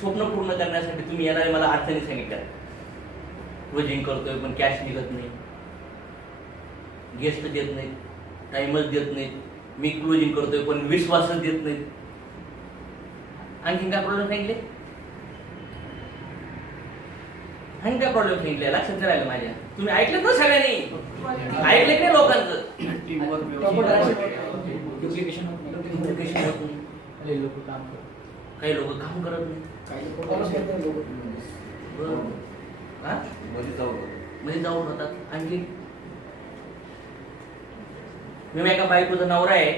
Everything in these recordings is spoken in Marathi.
स्वप्न पूर्ण करण्यासाठी तुम्ही येणारे मला अडचणी सांगितल्या. क्लोजिंग करतोय पण कॅश निघत नाही, गेस्ट देत नाहीत, टाइमच देत नाहीत, मी क्लोजिंग करतोय पण विश्वासच देत नाहीत. आणखीन काय प्रॉब्लेम सांगितले? आणखी काय प्रॉब्लेम सांगितले? लक्षात नाही राहिलं माझ्या. तुम्ही ऐकलं ना सगळ्यांनी? ऐकले की नाही लोकांचं? काही लोक काम करत नाही, मध्ये जाऊन होतात. आणखी मी एका बायकोचा नवरा आहे,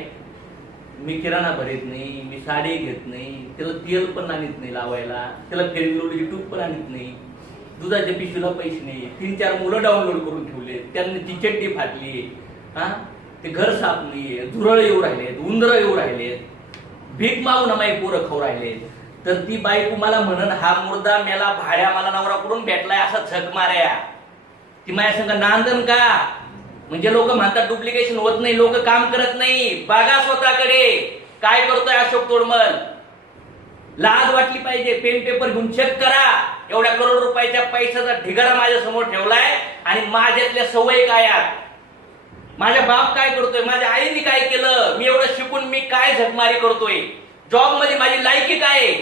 मी किराणा भरत नाही, मी साडी घेत नाही, त्याला तेल पण आणत नाही लावायला, त्याला फेरीलोडची टूप पण आणत नाही, दुधाच्या पिशवीला पैसे नाही, 3-4 मुलं डाउनलोड करून ठेवले, त्यांनी ती चड्डी फाटली, ते घर साफ नाहीये, झुरळ येऊ राहिलेत, उंदरं येऊ राहिलेत, भीक मागून माई पोरं खाऊ राहिलेत. तर ती बायको मला म्हणन हा मुर्दा मेला भाड्या मला नवरा करून भेटलाय असा झक मार्या. ती माझ्या संग नांदन का? म्हणजे लोक म्हणतात डुप्लिकेशन होत नाही, लोक काम करत नाही. बघा स्वतःकडे काय करतोय अशोक तोडमल. लाज वाटली पाहिजे. पेन पेपर घेऊन चेक करा. एवढ्या करोड रुपयाच्या पैशाचा ढिगारा माझ्या समोर ठेवलाय आणि माझ्यातल्या सवयी काय आहेत, माझ्या बाप काय करतोय, माझ्या आईने काय केलं, मी एवढं शिकून मी काय झकमारी करतोय, जॉब मध्ये माझी लायकी काय आहे,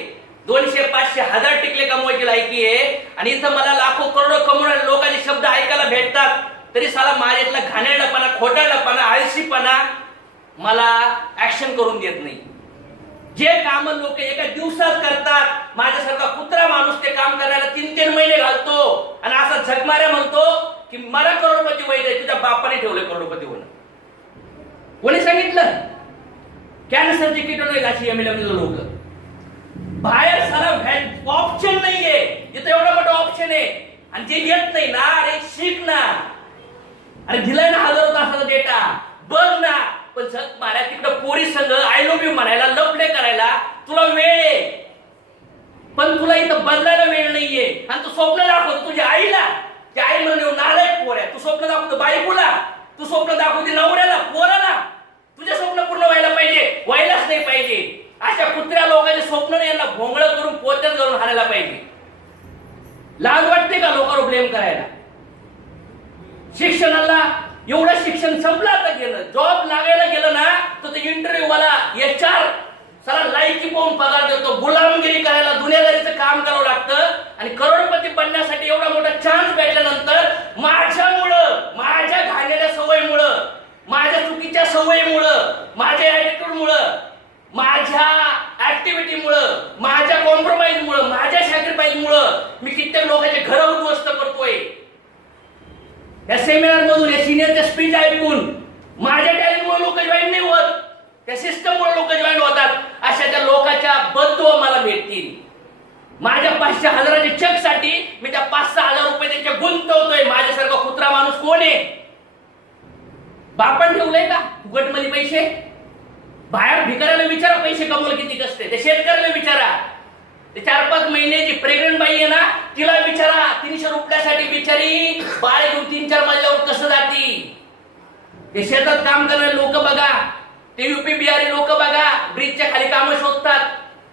200, 500, 1000 टिकले कमवायची लायकी आहे. आणि इथं मला लाखो करोडो कमवणारे लोकांचे शब्द ऐकायला भेटतात, तरी साला माझ्यातला घाणेरडापणा, खोटारडेपणा, आळशीपणा मला ऍक्शन करून देत नाही. जे काम लोक एका दिवसात करतात, माझ्यासारखा कुत्रा माणूस ते काम करायला 3-3 महिने घालतो आणि असा झकमाऱ्या म्हणतो की मला करोडपती व्हायचंय. तुझ्या बापाने ठेवले करोडपती होणं. कोणी सांगितलं? कॅन्सरची किट नाही अशी एमएलएम लोक बाहेर सारा ऑप्शन नाहीये. इथं एवढा मोठा ऑप्शन आहे आणि जे येत नाही ना, अरे शिक ना, अरे दिलाय ना हजारो तासाचा डेटा, बघ ना. पण झक माऱ्या तिकडं पोरी संघ आय लव्ह यू म्हणायला, लव प्ले करायला तुला वेळ आहे, पण तुला इथं बदलायला वेळ नाहीये. आणि तू स्वप्न दाखवतो तुझ्या आईला, त्या आई म्हणून नालायक पोऱ्या. तू स्वप्न दाखवतो बायकोला, तू स्वप्न दाखवते नवऱ्याला, पोराला. तुझे स्वप्न पूर्ण व्हायला पाहिजे, व्हायलाच नाही पाहिजे. अशा कुत्र्या लोकांचे स्वप्न यांना भोंगळं करून पोत्यात घालून हाणायला पाहिजे. लाज वाटते का लोकांवर ब्लेम करायला? शिक्षणाला एवढं शिक्षण संपलं, आता गेलं जॉब लागायला गेलं ना तर ते इंटरव्ह्यू वाला HR सारा लायकी पाहून पगार देतो. गुलामगिरी करायला, दुनियादारीचं काम करावं लागतं. आणि करोडपती बनण्यासाठी एवढा मोठा चान्स भेटल्यानंतर माझ्यामुळं, माझ्या घाणेरड्या सवयीमुळं, माझ्या चुकीच्या सवयीमुळं, माझ्या ऍटिट्यूडमुळं, माझ्या ऍक्टिव्हिटीमुळं, माझ्या कॉम्प्रोमाइजमुळं, माझ्या सॅक्रिफाईसमुळं मी कित्येक लोकांचे घर उद्ध्वस्त करतोय. या सेमिनार मधून, या सिनियरच्या स्पीच ऐकून माझ्या टॅलेंटमुळे लोक जॉईन नाही होत, त्या सिस्टममुळे लोक जॉईन होतात. अशा त्या लोकांच्या बददुआ मला भेटतील. माझ्या 500-1000च्या चेक साठी मी त्या 5-6 हजार रुपये त्यांच्या गुंतवतोय. माझ्यासारखा कुत्रा माणूस कोण आहे? बापान ठेवलंय का फुकटमध्ये पैसे? बाहेर भिकाऱ्याला विचारा पैसे कमवलं किती कसते, त्या शेतकऱ्याला विचारा, ते 4-5 महिन्याची प्रेग्नंट बाई आहे ना तिला विचारा, 300 रुपयासाठी बिचारी बाळ घेऊन 3-4 मजल्यावर कसं जाती. ते शेतात काम करणारे लोक बघा, ते UP बिहारी लोक बघा, ब्रिजच्या खाली कामं शोधतात.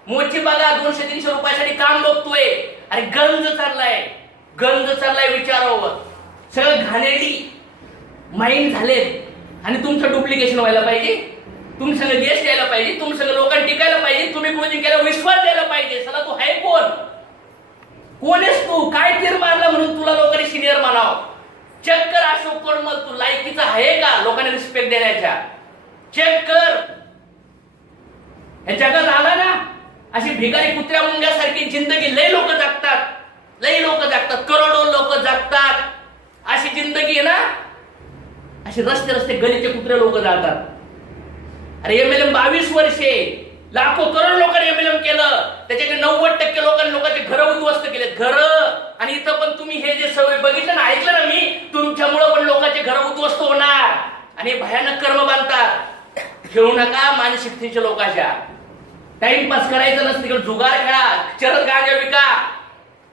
मोची बघा 200-300 रुपयासाठी काम बघतोय. अरे गंज चाललाय, गंज चाललाय विचारावं. सगळं घाणेरडी माइंड झालेत. आणि तुमचं डुप्लिकेशन व्हायला पाहिजे, तुमच्या संग गेस्ट यायला पाहिजे, तुमच्या संग लोकांना टिकायला पाहिजे, तुम्ही क्लोजिंग केल्यावर विश्वास द्यायला पाहिजे. चला तू आहे कोण? कोण आहेस तू? काय तीर मारला म्हणून तुला लोकांनी सिनियर म्हणावं? चेक कर अशोक तोडमल, तू लायकीचा आहे का लोकांना रिस्पेक्ट देण्याच्या? चेक कर. या जगात आला ना अशी भिकारी कुत्र्या मुंग्यासारखी जिंदगी लई लोक जगतात, लई लोक जगतात, करोडो लोक जगतात. अशी जिंदगी आहे ना, अशी रस्ते रस्ते गलीचे कुत्रे लोक जातात. अरे MLM 22 वर्षे, लाखो करोड लोकांनी MLM केलं, त्याच्याकडे 90% लोकांनी लोकांचे घर उद्ध्वस्त केलेत, घर. आणि इथं पण तुम्ही हे जे सवय बघितलं ना, ऐकलं ना मी, तुमच्यामुळे पण लोकांचे घर उद्ध्वस्त होणार आणि भयानक कर्म बांधतात. खेळू नका मानसिकतेच्या लोकांच्या. टाइमपास करायचं नसतं, तिकडे जुगार खेळा, चरत गांजा विका,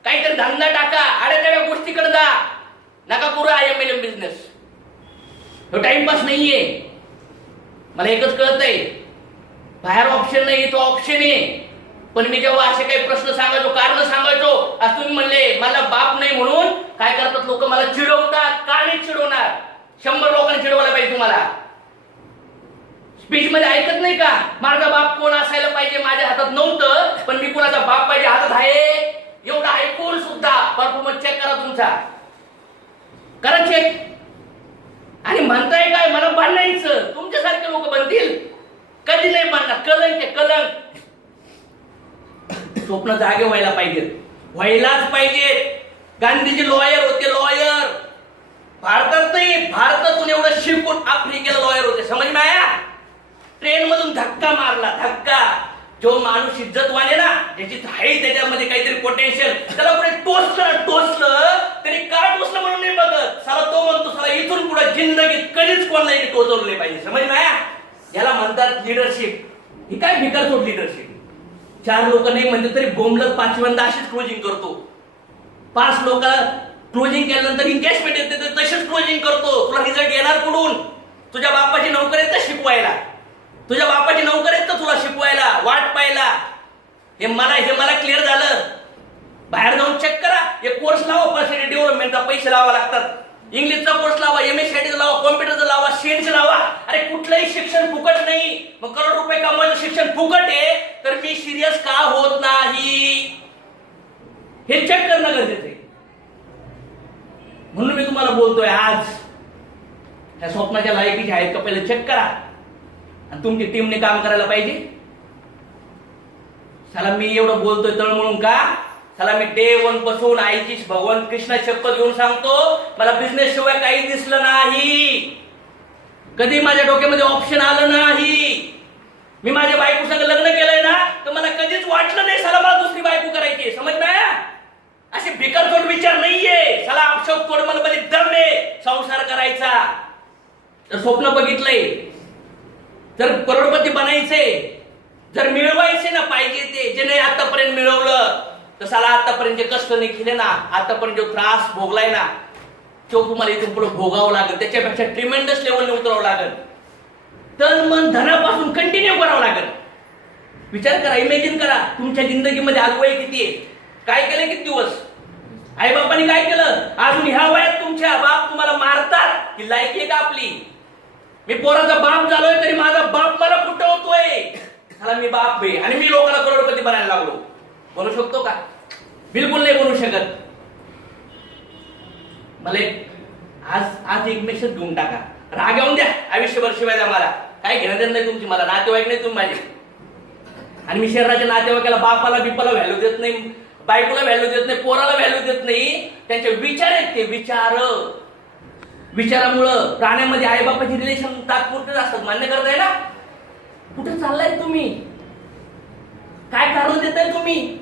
काहीतरी धंदा टाका, आड्या गोष्टीकडे जा. नका करू MLM बिझनेस. तो टाइमपास नाहीये. मला एकच कळतंय, बाहेर ऑप्शन नाही, तो ऑप्शन आहे. पण मी जेव्हा असे काही प्रश्न सांगायचो, कारण सांगायचो, आज तुम्ही म्हणले मला बाप नाही म्हणून काय करतात लोक, मला चिडवतात. का नाही चिडवणार? 100 लोकांनी चिडवलं पाहिजे तुम्हाला. स्पीच मध्ये ऐकत नाही का, माझा बाप कोण असायला पाहिजे माझ्या हातात नव्हतं, पण मी कोणाचा बाप पाहिजे हातात आहे. एवढा ऐकून सुद्धा परफॉर्मन्स चेक करा तुमचा, करा चेक. आणि म्हणताय काय, मला बांधायचं. तुमच्यासारखे लोक बनतील, कधी नाही बनणार. कलंक आहे, कलंक. स्वप्न जागे व्हायला पाहिजेत, व्हायलाच पाहिजेत. गांधीजी लॉयर होते, लॉयर. भारतात नाही, भारतातून एवढं शिकून आफ्रिकेला लॉयर होते. समज में आया? ट्रेन मधून धक्का मारला, धक्का. जो माणूस इज्जतवान आहे ना, ज्याची आहे त्याच्यामध्ये काहीतरी पोटेन्शियल, त्याला पुढे टोचलं तरी का टोचलं म्हणून नाही बघत. साला तो म्हणतो साला इथून पुढे जिंदगीत कधीच कोणालाही टोचवले पाहिजे. समज में आया? याला म्हणतात लिडरशिप. ही काय भिकारचोट लिडरशिप. 4 लोक नाही म्हणते तरी बोंबलत 5व्यांदा अशीच क्लोजिंग करतो. 5 लोक क्लोजिंग केल्यानंतर एंगेजमेंट येते, तशीच क्लोजिंग करतो. तुला रिझल्ट येणार कुठून? तुझ्या बापाची नोकरी आहे तर शिकवायला, तुझ्या बापाची नोकरी आहे तर तुला शिकवायला, वाट पाहायला. हे मला क्लिअर झालं. बाहेर जाऊन चेक करा. एक कोर्स लावा, पर्सनॅलिटी डेव्हलपमेंटचा पैसे लावा लागतात. इंग्लिशचा कोर्स लावा, MSCITचा लावा, कॉम्प्युटरचा लावा, सीएनचं लावा. अरे कुठलंही शिक्षण फुकट नाही. मग करोड रुपये कमवायचं शिक्षण फुकट आहे, तर मी सिरियस का होत नाही हे चेक करणं गरजेचं आहे. म्हणून मी तुम्हाला बोलतोय आज, ह्या स्वप्नाच्या लायकीचे आहेत का पहिले चेक करा. आणि तुमची टीमने काम करायला पाहिजे. साला मी एवढं बोलतोय तळमळून का? साला मी डे 1 पासून आईची भगवान कृष्णा शपथ घेऊन सांगतो, मला बिझनेस शिवाय काही दिसलं नाही. कधी माझ्या डोक्यामध्ये ऑप्शन आलं नाही. मी माझ्या बायको संग लग्न केलंय ना, तर मला कधीच वाटलं नाही साला मला दुसरी बायको करायची. समज ना? असे भिकारचोट विचार नाहीये. साला अक्षर तोडमल मध्ये दमले संसार करायचा. जर स्वप्न बघितलंय, जर करोडपती बनायचे, जर मिळवायचे ना पाहिजे ते, जे नाही आतापर्यंत मिळवलं, तर साला आतापर्यंत जे कष्ट नाही केले ना, आतापर्यंत जो त्रास भोगलाय ना, तो तुम्हाला इथून पुढे भोगावं लागेल. त्याच्यापेक्षा ट्रिमेंडस लेवलने उतरावं लागेल. तन मन धनापासून कंटिन्यू करावं लागेल. विचार करा, इमॅजिन करा, तुमच्या जिंदगीमध्ये आज वय किती आहे, काय केलं किती दिवस, आई बापांनी काय केलं. अजून ह्या वयात तुमच्या बाप तुम्हाला मारतात, ही लायकी आहे का आपली? मी पोराचा बाप झालोय तरी माझा बाप मला फुटवतोय. मला मी बाप आहे आणि मी लोकांना करोडपती बनायला लागलो. बनू शकतो का? बिलकुल नाही बनू शकत. मला आज एक मेसेज घेऊन टाका, राग येऊन द्या, आयुष्यभर शिवाय द्या, मला काय घेणं देत नाही तुमची, मला नातेवाईक नाही तुम्ही माझे. आणि मी शहराच्या नातेवाईकाला बापाला बिपाला व्हॅल्यू देत नाही, बायकोला व्हॅल्यू देत नाही, पोराला व्हॅल्यू देत नाही. त्यांचे विचार आहेत ते विचारामुळं प्राण्यामध्ये आई बापाची रिलेशन तात्पुरतेच असतात. मान्य करताय ना? कुठे चाललाय तुम्ही? काय कारण देताय तुम्ही?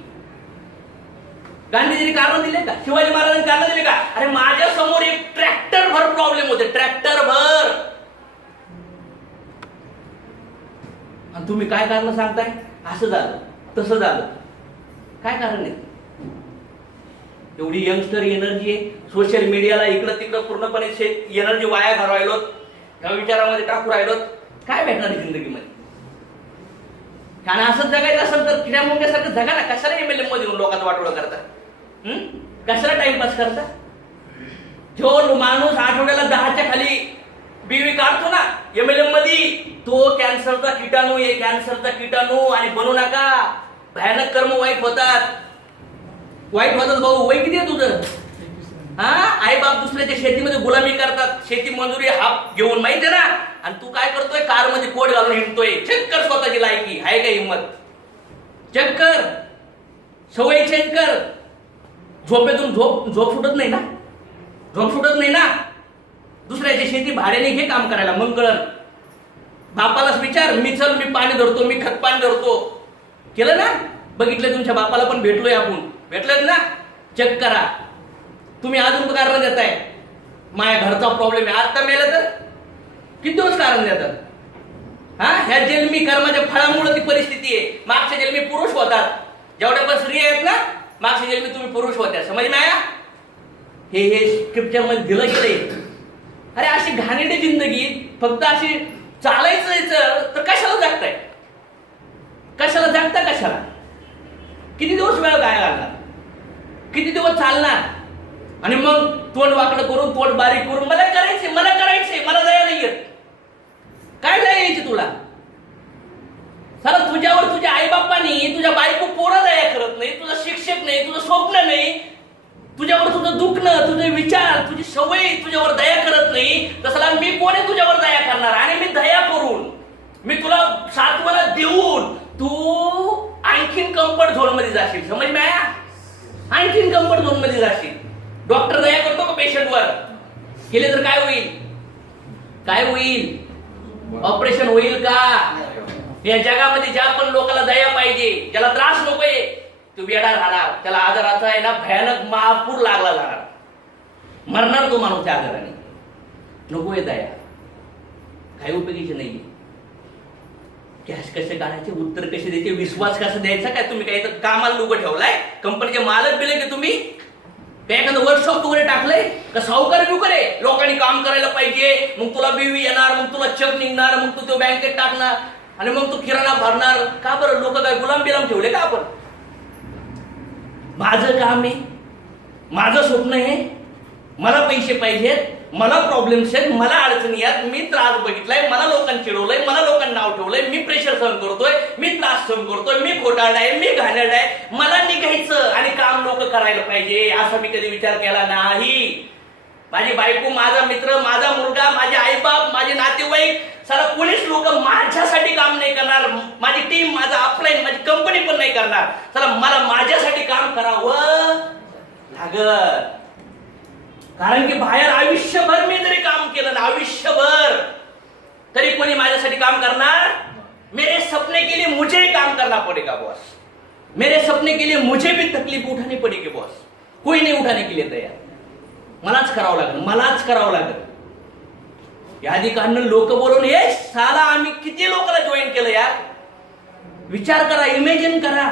गांधीजींनी कारण दिले का? शिवाजी महाराजांनी कारण दिले का? अरे माझ्या समोर एक ट्रॅक्टर भर प्रॉब्लेम होते, ट्रॅक्टर भर, आणि तुम्ही काय कारण सांगताय? असं झालं तसं झालं. काय कारण आहे? एवढी यंगस्टर एनर्जी आहे, सोशल मीडियाला इकडं तिकडं पूर्णपणे एनर्जी वाया घालवायलो, ह्या विचारामध्ये टाकू राहिलो. काय भेटणार आहे जिंदगीमध्ये? आणि असंच जगायचं असेल तर किड्या मुंग्यासारखं जगा ना. कशाला MLM मध्ये येऊन लोकांचं वाटोळं करता? कशाला टाइमपास करता? जो माणूस आठवड्याला 10च्या खाली बीवी काढतो ना MLM मध्ये, तो कॅन्सरचा किटाणू आहे, कॅन्सरचा किटाणू. आणि बनू नका, भयानक कर्म वाईट होतात भाऊ. वय किती आहे तुझं? आई बाप दुसऱ्याच्या शेतीमध्ये गुलामी करतात, शेती मंजुरी हाफ घेऊन, माहिती आहे ना. आणि तू काय करतोय? कार मध्ये कोट घालून हिंडतोय. चेक कर स्वतःची लायकी आहे का, हिंमत चेक कर, सवय चेक कर. झोपेतून झोप सुटत नाही ना, झोप सुटत नाही ना. दुसऱ्याची शेती भाड्याने घे काम करायला, मग कळण. बापालाच विचार, मी पाणी धरतो, मी खत पाणी धरतो, केलं ना? बघितलं, तुमच्या बापाला पण भेटलोय आपण, भेटलं ना? चेक करा. तुम्ही अजून कारण देताय, माझ्या घरचा प्रॉब्लेम आहे, आता मेलं तर किती दिवस कारण देतात? ह्या जन्मी कर्माच्या फळामुळे ती परिस्थिती आहे. मागच्या जन्मी पुरुष होतात, जेवढ्या पण स्त्री आहेत ना, मागच्या जन्मी तुम्ही पुरुष होत्या. समज नाही? हे स्क्रिप्चर मध्ये दिलं गेलंय. अरे अशी घाणेरडी जिंदगी फक्त अशी चालायचं तर कशाला जगताय? कशाला जगता? कशाला? किती दिवस वेळ काय घालणार, किती दिवस चालणार? आणि मग तोंड वाकडं करून तोंड बारीक करून मला करायचे मला दया नाही येत. काय दया यायची तुला? साला तुझ्यावर तुझ्या आईबापांनी, तुझ्या बायको पोरं दया करत नाही, तुझा शिक्षक नाही, तुझं स्वप्न नाही, तुझ्यावर तुझं दुखणं, तुझे विचार, तुझी सवय तुझ्यावर दया करत नाही, तसला मी कोणी तुझ्यावर दया करणार? आणि मी दया करून, मी तुला सात्वना देऊन तू आणखीन कम्फर्ट झोन मध्ये जाशील. समज माया, आणखीन कम्फर्ट झोन मध्ये जाशील. डॉक्टर दया करतो का पेशंटवर? केले तर काय होईल? काय होईल? ऑपरेशन होईल का? या जगामध्ये ज्या पण लोकांना दया पाहिजे, ज्याला त्रास नकोय, तो वेडा राहणार, त्याला आजाराचा आहे ना भयानक महापूर लागला जाणार, मरणार तो माणूस त्या आजाराने. नकोय दया, काही उपयोगीचे नाही. कॅश कसे काढायचे, उत्तर कसे द्यायचे, विश्वास कसा द्यायचा? काय तुम्ही काही तर कामाला लोक ठेवलाय? कंपनीचे मालक बिले की तुम्ही? काय एखादं वर्कशॉप वगैरे टाकलंय का? सावकार बिवकारे लोकांनी काम करायला पाहिजे, मग तुला बीवी येणार, मग तुला चेक निघणार, मग तू तो बँकेत टाकणार आणि मग तू किराणा भरणार. का बरं? लोक काय गुलाम बिलाम ठेवले का आपण? माझं काम आहे, माझं स्वप्न आहे, मला पैसे पाहिजेत, मला प्रॉब्लेम्स आहेत, मला अडचणी आहेत, मी त्रास बघितलाय, मला लोकांनी चिडवलंय, मला लोकांनी नाव ठेवलंय, मी प्रेशर सहन करतोय, मी त्रास सहन करतोय, मी खोटारडा आहे, मी घाणेरडा आहे, मला निघायचं आणि काम लोक करायला पाहिजे असा मी कधी विचार केला नाही. माझी बायको, माझा मित्र, माझा मुलगा, माझे आईबाप, माझे नातेवाईक, सारा कोणीच लोक माझ्यासाठी काम नाही करणार. माझी टीम, माझा अपलाईन, माझी कंपनी पण नाही करणार. चला मला माझ्यासाठी काम करावं लागत. कारण की बाहेर आयुष्यभर मी जरी काम केलं ना, आयुष्यभर, तरी कोणी माझ्यासाठी काम करणार? मेरे सपने के लिए मुझे काम करना पड़ेगा बॉस. मेरे सपने के लिए मुझे भी तकलीफ उठानी पड़ेगी बॉस. कोई नहीं उठाने के लिए तयार. मलाच करावं लागेल, मलाच करावं लागेल. यादी काढणं, लोक बोलून, हे साला आम्ही किती लोकांना जॉईन केलं यार. विचार करा, इमेजिन करा.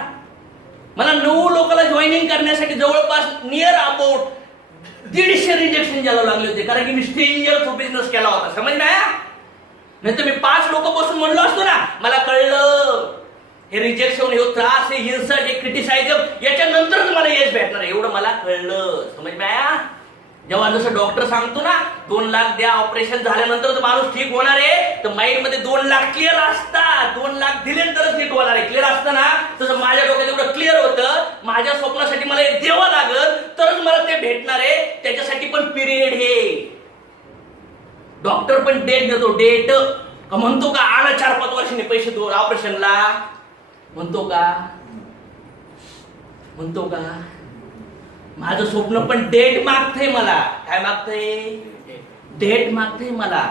मला 9 लोकांना जॉईनिंग करण्यासाठी जवळपास नियर अबाउट 150 रिजेक्शन द्यायला लागले होते. कारण की मी स्ट्रेंजर बिझनेस केला होता. समज ना? नाही तर मी 5 लोक बसून म्हणलो असतो ना, मला कळलं हे रिजेक्शन, हे त्रास, हे इन्सल्ट, हे क्रिटिसाइज, याच्यानंतरच मला यश भेटणार, एवढं मला कळलं. समज ना? जेव्हा जसं डॉक्टर सांगतो ना 2 लाख द्या, ऑपरेशन झाल्यानंतर तर माणूस ठीक होणार आहे, तर माइंड मध्ये 2 लाख क्लिअर असतात. 2 लाख दिल्यानंतरच ठीक होणार आहे. क्लिअर असतं ना? तसं माझ्या डोक्यात एवढं क्लिअर होतं, माझ्या स्वप्नासाठी मला हे द्यावं लागल तरच मला ते भेटणार आहे. त्याच्यासाठी पण पिरियड हे डॉक्टर पण डेट देतो. डेट का म्हणतो का आला 4-5 वर्षांनी पैसे दो ऑपरेशनला? म्हणतो का? म्हणतो का? माझं स्वप्न पण डेट मागतंय मला. काय मागतंय? डेट मागतंय मला.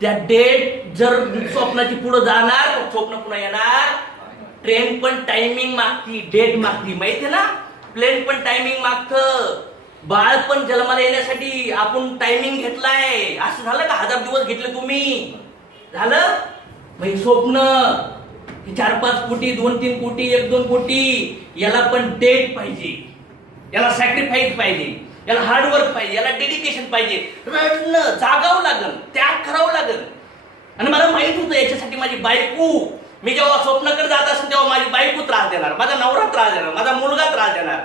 त्या डेट जर स्वप्नाची पुढे जाणार तर स्वप्न पुन्हा येणार. ट्रेन पण टायमिंग मागती, डेट मागती, माहितीये ना? प्लेन पण टायमिंग मागतं. बाळ पण जन्माला येण्यासाठी आपण टायमिंग घेतलाय. असं झालं का 1000 दिवस घेतले तुम्ही? झालं? मग स्वप्न 4-5 कोटी, 2-3 कोटी, 1-2 कोटी, याला पण डेट पाहिजे, याला सॅक्रिफाईस पाहिजे, याला हार्डवर्क पाहिजे, याला डेडिकेशन पाहिजे. रडणं, जागावं लागल, त्याग करावं लागल. आणि मला माहित होतं याच्यासाठी माझी बायको, मी जेव्हा स्वप्नाकडे जात असेल तेव्हा माझी बायको त्रास देणार, माझा नवरा त्रास देणार, माझा मुलगा त्रास देणार,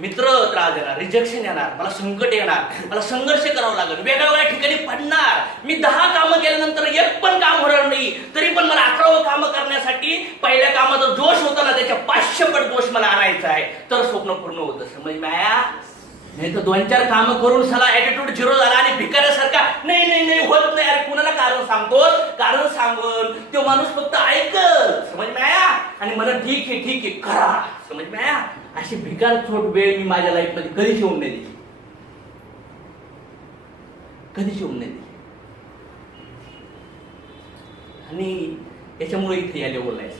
मित्र त्रास देणार, रिजेक्शन येणार, मला संकट येणार, मला संघर्ष करावा लागेल, वेगवेगळ्या ठिकाणी पडणार. मी 10 कामं केल्यानंतर एक पण काम होणार नाही, तरी पण मला 11वं काम करण्यासाठी पहिल्या कामाचा जोश होता ना, त्याच्या 500 पट जोश मला आणायचा आहे, तर स्वप्न पूर्ण होतं. समज माया? नाही तर 2-4 कामं करून साला ऍटिट्यूड 0 झाला आणि भिकाऱ्यासारखा नाही नाही नाही होत नाही. अरे कुणाला कारण सांगतोस? कारण सांगून तो माणूस फक्त ऐकल. समज माया? आणि मला ठीक आहे करा. समज माया? अशी भिकार छोट वेळ मी माझ्या लाईफ मध्ये कधीच येऊन नाही दिली, कधीच येऊन नाही दिली. आणि याच्यामुळे इथे या लेवलला आहे.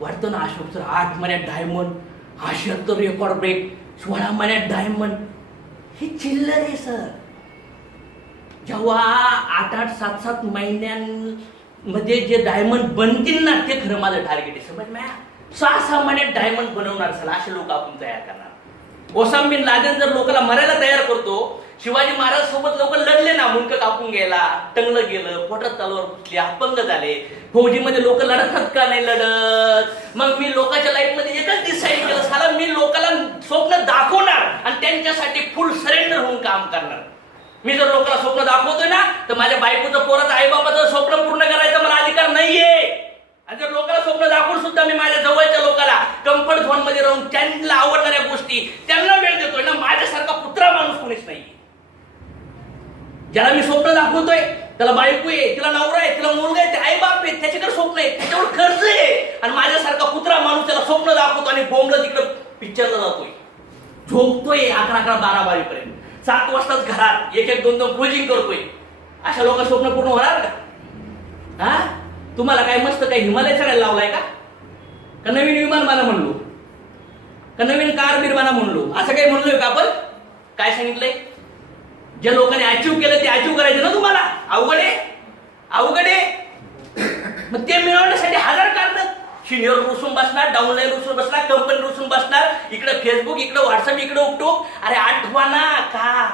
वाटतं ना अशोक सर 8 महिन्यात डायमंड, 78 रेकॉर्ड ब्रेक, 16 महिन्यात डायमंड, हे चिल्लर आहे सर. जेव्हा 8-8, 7-7 महिन्यांमध्ये जे डायमंड बनतील ना, ते खरं माझं टार्गेट आहे. समज मॅ 6-6 महिन्यात डायमंड बनवणार सर, असे लोक आपण तयार करणार. ओसामा बिन लादेन जर लोकांना मरायला तयार करतो, शिवाजी महाराज सोबत लोक लढले ना, मुंडकं कापून गेला, टंगलं गेलं, पोटात तलवार घुसली, अपंग झाले, फौजीमध्ये लोक लढतात का नाही लढत? मग मी लोकांच्या लाईफ मध्ये एकच डिसाईड त्यांच्यासाठी फुल सरेंडर होऊन काम करणार. मी जर लोकांना स्वप्न दाखवतोय ना, तर माझ्या बायकोचं, पोराचं, आईबापाचं स्वप्न पूर्ण करायचा मला अधिकार नाहीये. आणि जर लोकांना स्वप्न दाखवून सुद्धा मी माझ्या जवळच्या लोकांना कम्फर्ट झोन मध्ये राहून त्यांना आवडणाऱ्या गोष्टी त्यांना वेळ देतोय ना, माझ्यासारखा कुत्रा माणूस कोणीच नाही. ज्याला मी स्वप्न दाखवतोय त्याला बायको आहे, तिला नवरा आहे, तिला मुलगा आहे, ते आई बाप आहे, त्याच्याकडे स्वप्न आहे, त्याच्यावर खर्च आहे. आणि माझ्यासारखा कुत्रा माणूस त्याला स्वप्न दाखवतो आणि बोंबला तिकडे पिक्चरला जातोय, झोपतोय 11-11, 12 पर्यंत, 7 वाजताच घरात 1-1, 2-2 क्लोजिंग करतोय. अशा लोकांचं स्वप्न पूर्ण होणार का? हा, तुम्हाला काय मस्त काही हिमालय चढायला लावलाय का नवीन विमान बांधा म्हणलो, का नवीन कार बिरबाना म्हणलो, असं काही म्हणलोय का आपण? काय सांगितलंय? ज्या लोकांनी अचीव केलं ते अचीव करायचं ना तुम्हाला. अवघड आहे. मग ते मिळवण्यासाठी 1000 कारण, सिनियर रुसून बसणार, डाऊनलाईन रुसून बसणार, कंपनी रुसून बसणार, इकडे फेसबुक, इकडे व्हॉट्सअप, इकडे उपटूक. अरे आठवा ना का,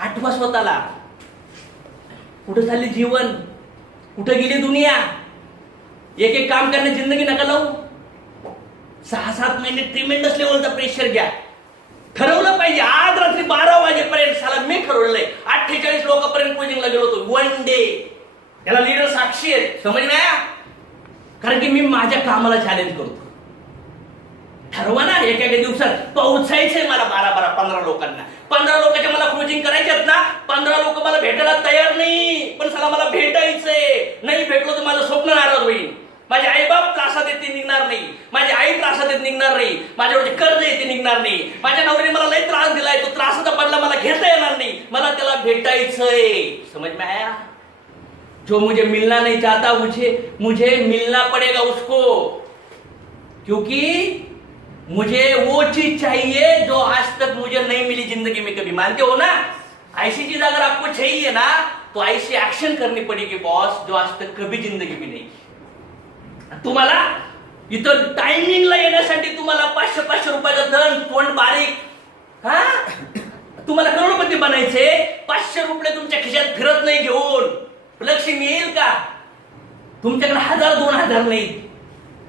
आठवा स्वतःला. कुठं चालली जीवन, कुठं गेली दुनिया? एक काम करणे जिंदगी नका लावू. 6-7 महिने ट्रिमेंडस लेवलचा प्रेशर घ्या. ठरवलं पाहिजे आज रात्री 12 वाजेपर्यंत. साला मी ठरवलंय 48 लोकांपर्यंत कोचिंगला गेलो होतो, 1 डे. याला लीडर साक्षी आहे, समज नाही. कारण की मी माझ्या कामाला चॅलेंज करतो. ठरवा ना एका दिवसात पोहोचायचंय मला 12-12, 15 लोकांना. 15 लोकांच्या मला क्लोजिंग करायच्यात ना. 15 लोक मला भेटायला तयार नाही, पण साला मला भेटायचंय. नाही भेटलो तर माझं स्वप्न नाराज होईल. माझे आईबाप त्रासात येत ते निघणार नाही, माझी आई त्रासात येत निघणार नाही, माझ्यावरचे कर्ज येते निघणार नाही, माझ्या नवरीने मला लय त्रास दिलाय, तो त्रासाचा बदला मला घेता येणार नाही. मला त्याला भेटायचंय. समझ में आया? जो मुझे मिलना नहीं चाहता मुझे मिलना पड़ेगा उसको, क्योंकि मुझे वो चीज चाहिए जो आज तक मुझे नहीं मिली जिंदगी में कभी. मानते हो ना? ऐसी चीज अगर आपको चाहिए ना, तो ऐसी एक्शन करनी पड़ेगी बॉस, जो आज तक कभी जिंदगी में नहीं. तुम्हाला इथं टायमिंगला येण्यासाठी तुम्हाला 500-500 रुपयाचं धन, तोंड बारीक, हा, तुम्हाला करोडपती बनायचे. 500 रुपये तुमच्या खिशात फिरत नाही घेऊन लक्ष्मी येईल का? तुमच्याकडे 1000-2000 नाही,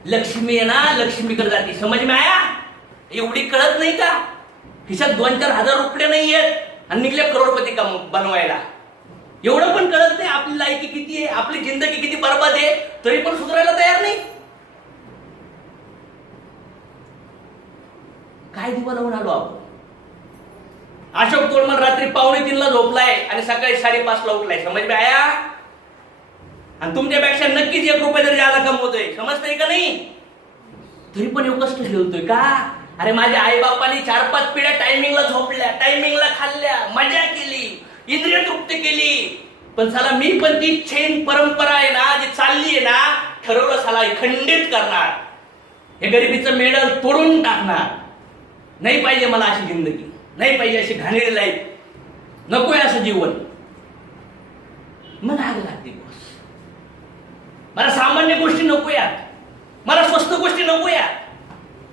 लक्ष्मी आहे ना, लक्ष्मीकडे जाते. समज में आया? एवढी कळत नाही का? खिशात 2-4 हजार रुपये नाही आहेत आणि निघले करोडपती बनवायला. एवढं पण कळत नाही आपली लायकी किती आहे, आपली जिंदगी किती बरबाद आहे, तरी पण सुधारायला तयार नाही. काय दिवा लावून आलो आपण? अशोक तोडमल रात्री 2:45 झोपलाय आणि सकाळी 5:30 उठलाय. समज में आया? आणि तुमच्यापेक्षा नक्कीच 1 रुपये तरी जादा कमवतोय. समजतंय का नाही? तरी पण एवढं कष्ट ठेवतोय का? अरे माझ्या आई बापांनी 4-5 पिढ्या टायमिंगला झोपल्या, टायमिंगला खाल्ल्या, मजा केली, इंद्रिय तृप्त केली. पण साला मी पण ती चेन परंपरा आहे ना, जी चालली आहे ना, ठरवलं साला खंडित करणार. हे गरिबीचं मेडल तोडून टाकणार. नाही पाहिजे मला अशी जिंदगी, नाही पाहिजे अशी घाणेरी लाईफ, नकोय असं जीवन. मग आग लागते बॉस. मला सामान्य गोष्टी नकोया, मला स्वस्त गोष्टी नकोया,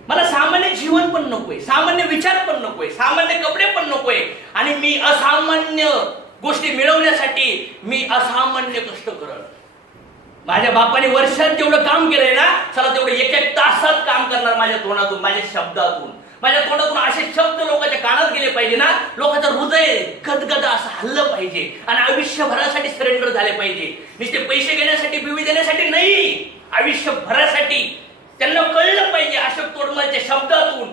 मला सामान्य जीवन पण नकोय, सामान्य विचार पण नकोय, सामान्य कपडे पण नकोय. आणि मी असामान्य गोष्टी मिळवण्यासाठी मी असामान्य कष्ट करत. माझ्या बापाने वर्षात जेवढं काम केलंय ना, चला तेवढं 1-1 तासात काम करणार माझ्या तोंडातून, माझ्या शब्दातून. माझ्या तोंडातून असे शब्द लोकांच्या कानात गेले पाहिजे ना, लोकांचं हृदय गदगद असं हल्लं पाहिजे आणि आयुष्यभरासाठी सरेंडर झाले पाहिजे. नुसते पैसे घेण्यासाठी, बिवी देण्यासाठी नाही, आयुष्यभरासाठी. त्यांना कळलं पाहिजे अशोक तोडमलच्या शब्दातून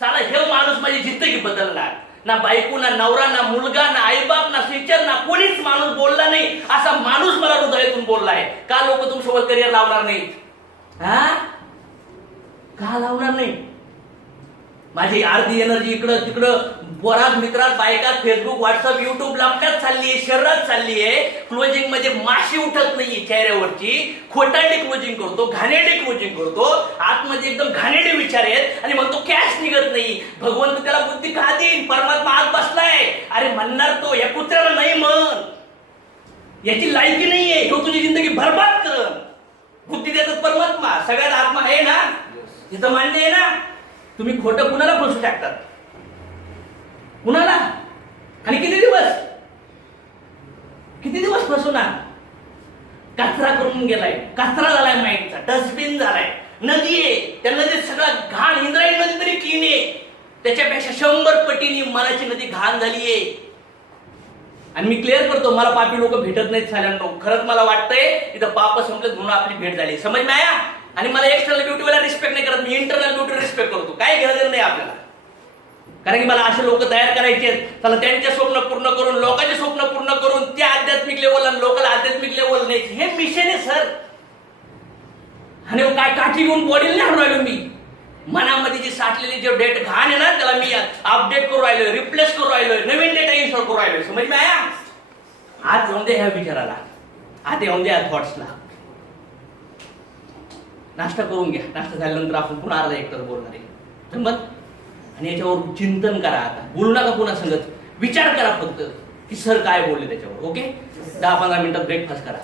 साला हे माणूस माझी जिंदगी बदलणार. ना बायको, ना नवरा, ना मुलगा, ना आईबाप, ना फ्युचर, ना कोणीच माणूस बोलला नाही. असा माणूस मला हृदयातून बोललाय. का लोक तुमच्यासोबत करिअर लावणार नाही? हा, का लावणार नाही? माझी अर्धी एनर्जी इकडं तिकडं पोरात, मित्रात, बायकात, फेसबुक, व्हॉट्सअप, युट्यूब लपट्यात चाललीये, शरीरात चाललीये. क्लोजिंग मध्ये माशी उठत नाहीये चेहऱ्यावरची. खोटाडे क्लोजिंग करतो, घाणेरडे क्लोजिंग करतो, आतमध्ये एकदम घाणेरडे विचार आहेत आणि मग तो कॅश निघत नाही. भगवंत त्याला बुद्धी का देईन? परमात्मा आत बसलाय. अरे म्हणणार तो या कुत्र्याला नाही म्हण, याची लायकी नाहीये, तो तुझी जिंदगी बरबाद कर. बुद्धी देतात परमात्मा, सगळ्यात आत्मा आहे ना, तिथं मान्य आहे ना. तुम्ही खोटं कुणाला फसवू शकतात? कुणाला? आणि किती दिवस फसवणार? कचरा करून गेलाय, कचरा झालाय माइंडचा, डस्टबिन झालाय. नदी आहे, त्या नदीत सगळा घाण, इंद्रायणी नदी तरी क्लीन आहे. त्याच्यापेक्षा 100 पटीने मनाची नदी घाण झालीये. आणि मी क्लिअर करतो, मला पापी लोक भेटत नाहीत साल्यांनो. खरंच मला वाटतंय इथं पाप संपलेत म्हणून आपली भेट झाली. समज में आया? आणि मला एक्सटर्नल ब्युटीला रिस्पेक्ट नाही करत, मी इंटरनल ब्युटी रिस्पेक्ट करतो. काय घेणं नाही आपल्याला, कारण की मला असे लोक तयार करायचे आहेत. चला त्यांचे स्वप्न पूर्ण करून, लोकांचे स्वप्न पूर्ण करून त्या आध्यात्मिक लेवल आणि लोकल आध्यात्मिक लेवल नाही, हे मिशन आहे सर. आणि काय काठी घेऊन बॉडीला नाही राहिलो मी. मनामध्ये जी साठलेली जे डेट घाण आहे ना, त्याला मी अपडेट करू राहिलोय, रिप्लेस करू राहिलोय, नवीन डेटा इन्स्टॉल करू राहिलोय. समज में आया? आज जाऊन दे ह्या विचाराला, आज येऊन दे या थॉट्सला. नाश्ता करून घ्या. नाश्ता झाल्यानंतर आपण पुन्हा अर्धा एक तास बोलणार आहे. मग आणि याच्यावर चिंतन करा. आता बोलू नका पुन्हा संगत, विचार करा फक्त की सर काय बोलले त्याच्यावर. ओके, 10-15 मिनिटात ब्रेकफास्ट करा.